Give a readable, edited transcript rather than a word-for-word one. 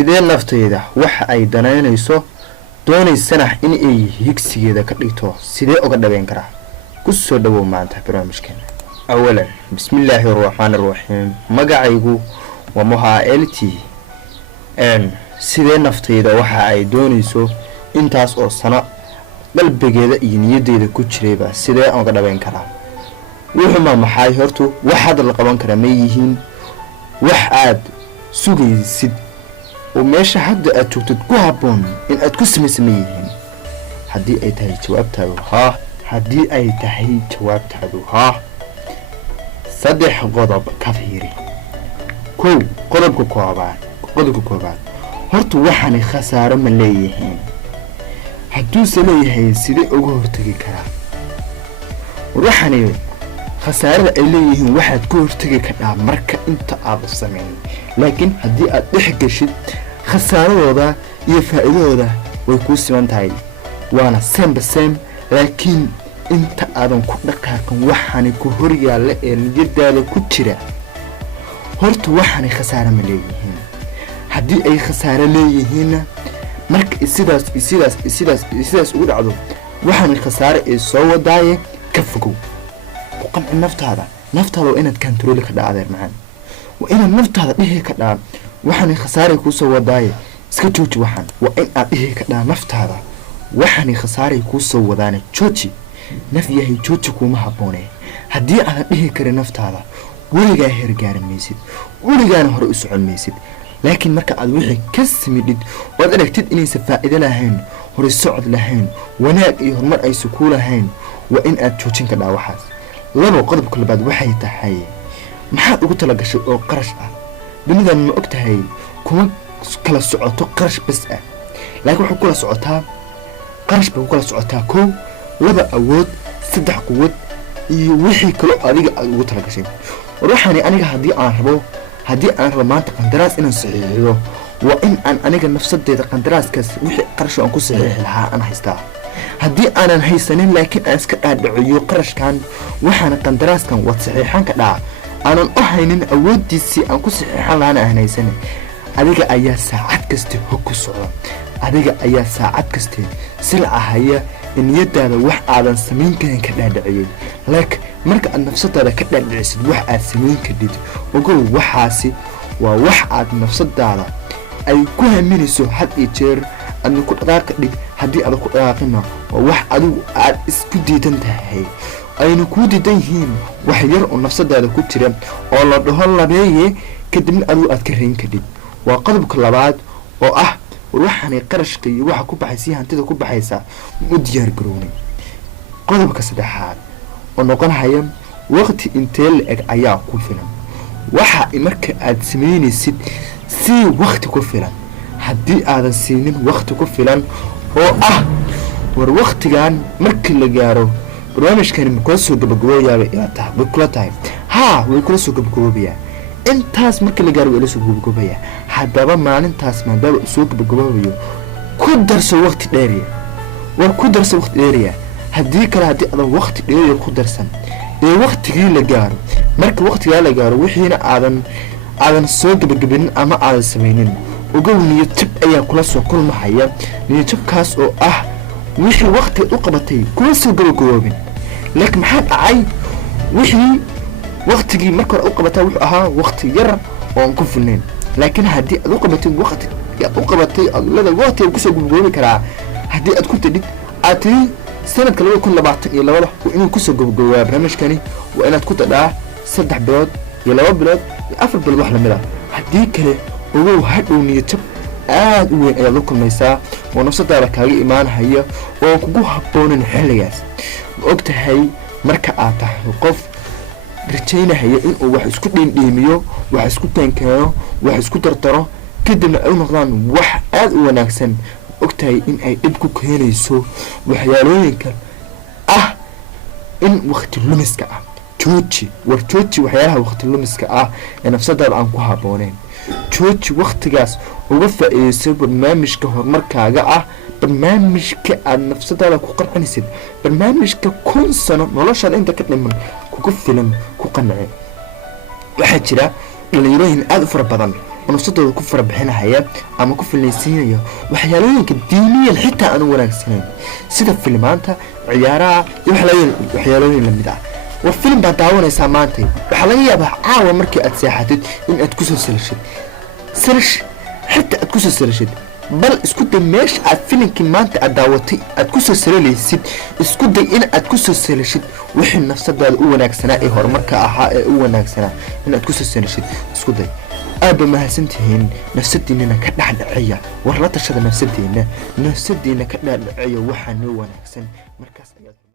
sidee naftayda waxa ay danaynayso doonaysana in ay higsigeeda ka dhigto sidee uga dhabeyn karaa ku soo dhawow maanta barnaamijkeena awalan bismillaahir rahmaanir rahiim magacaygu waa Moha LT sidee naftayda waxa ay doonayso intaas oo sano qalbigeeda iyo niyadeeda ku jirayba sidee uga dhabeyn karaa wuxuu ma maxay hortu waxa la qaban kara ma yihiin wax aad sugaysid oo meesha hadda aad joogtid ku haboon in aad ku sameeyeen hadii ay tahay jawaabtaadu haa hadii ay tahay jawaabtaadu haa saddex qodob ka fiiri qodobka koobaad horta waxaan khasaaro ma leeyahay hadduu sameeyay sidii ugu hortagi karaa waxaan khasaarada ay leeyihiin waxaad ku hortagi kartaa marka inta aad sameeyay laakiin hadii aad dhexgashid khasaaradooda iyo faa'iidooda way ku siman tahay waana same laakiin inta aadan ku dhaqaaqin waxaan ku hor yaalla ee niyadaada ku jira horta waxaan khasaaro ma leeyihiin hadii ay khasaaro leeyihiin marka sidaas ugu dhacdo waxaan khasaaro ee soo wadaaye ka fogow qanci naftaada inaad control ka dhacdo macaan waa inaad naftaada dhihi ka dhac waxaan khasaaro ku soo wadaaye iska jooji waxaan waa in aad dhihi ka dhac naftaada waxaan khasaaro ku soo wadaane jooji naf yahay jooji kuma haboonay hadii aad dhihi karin naftaada weligaa hergaaran maysid weligaana hore u socon maysid laakiin marka aad wixii ka samidid oo aad aragtid inay faa'iido lahayn hore socod lahayn wanaag iyo horumar ay ku lahayn waa in aad joojin ka dhac waxaas laba qodobka labaad waxay tahay maxaad ugu tala gashay oo qarash ah dunidan ma ogtahay kuma kala socoto qarash bas ah laakiin waxa kula socotaa qarash baa kula socotaa laba awood saddex quwad iyo wixii kale adiga aad ugu tala gashay ruuxani aniga hadii aan rabo maanta qandaraas inaan saxiixiyo waa in aan aniga nafsadeeda qandaraaskaas wixii qarash aan ku saxiixi lahaa aan haystaa hadii aanan haysanin laakiin aan iska dhaadhiciyo qarashkan waxaan qandaraaskan wad saxiixan ka dhaca aanan u haynin awoodiisii aan ku saxiixan lahaana aan haysanin adiga ayaa saacad kasta hog ku socda adiga ayaa saacad kasta silcahaya niyadaada wax aadan samayn karin ka dhaadhiciyay laakiin marka aad nafsadaada ka dhaadhicisid wax aad samayn kadid ogow waxaasi waa wax aad nafsadaada ay ku haminayso had iyo jeer aad ku dhaqaaq dhig hadii aad ku dhaqaaqina waa wax adigu aad isku diidan tahay ayna ku diidan yihiin wax yar oo nafsadaada ku jira oo la dhaho labeeye kadibna aad ka reyn kadib waa qodobka labaad oo ah waxaan qarashka iyo waxa ku baxaysa hantida ku baxaysa u diyaar garownay qodobka saddexaad oo noqonaya waqti intee leeg ayaa ku filan waxa marka aad sameynaysid si waqti ku filan hadii aadan siinin waqti ku filan oo war waqtigan markii la gaaro barnaamijkan ma kula soo gabagabooyaa way kula tahay way kula soo gabagabooyaa intaas markii la gaaro way la soo gabagabooyaa haddaba maalintaas maadaama soo gabagaboobayo ku darso waqti dheeriya hadii kale hadii aad waqti dheeriya ku darsan ee waqtigii la gaaro marka waqtiga la gaaro wixiina aadan soo gabagabin ama aadan sameeynin ogow niyad jab ayaa kula soo kulmahaya niyad jabkaas oo wixii waqti u qabatay kula soo gabagaboobin laakiin maxaa dhacay wixii waqtigii marka hore u qabatay wuxuu ahaa waqti yar oo aan ku filnayn laakiin hadii aad u qabatay waqti u qabatay adlada waqti ku soo gabagaboobi karaa hadii aad ku tadid aad sanadka 2022 inuu ku soo gabagaboobo barnaamijkani waa inaad ku tadaa 3 bilood iyo 2 bilood iyo 4 bilood wax lamid ah hadii kale ogow hadhow niyad jab aad u weyn ayaad la kulmaysaa oo nafsadaada kaaga imaanaya oo kugu haboonan xilligaas ogtahay marka aad tahay qof rajaynaya in uu wax isku dheendheemiyo wax isku tankeeyo wax isku tartaro kadibna ay noqdaan wax aad u wanaagsan ogtahay in ay dib ku keenayso waxyaalooyinka in waqti lumiska jooji waxyaalaha waqti lumiska ee nafsadaada aan ku habooneen jooji waqtigaas uga faa'iideyso barnaamijka horumarkaaga barnaamijka aad nafsadaada ku qarxinaysid barnaamijka 1000 sano noloshaada inta ka dhiman kugu filan ku qanci waxa jira dhalinyarooyin aad u fara badan nafsadooda ku farabixinaya ama ku filaysiinaya waxyaalooyinka diiniyan xitaa aan wanaagsaneyn sida filmaanta ciyaaraha iyo waxyaalooyin lamid ah war film baa daawanaysaa maanta waxaa laga yaabaa caawa markii aad seexatid in aad kusoo salashid xitaa aad kusoo salashid bal isku day meesha aad filimkii maanta aad daawatay aad kusoo salalaysid isku day in aad kusoo salashid wixii nafsadaada u wanaagsanaa ee horumarka ahaa ee u wanaagsanaa in aad kusoo salashid isku day aaba mahadsantihiin nafsadiinana ka dhacdhacaya war la tashada nafsadiina ka dhacdhacaya waxaa noo wanaagsan markaas ayaad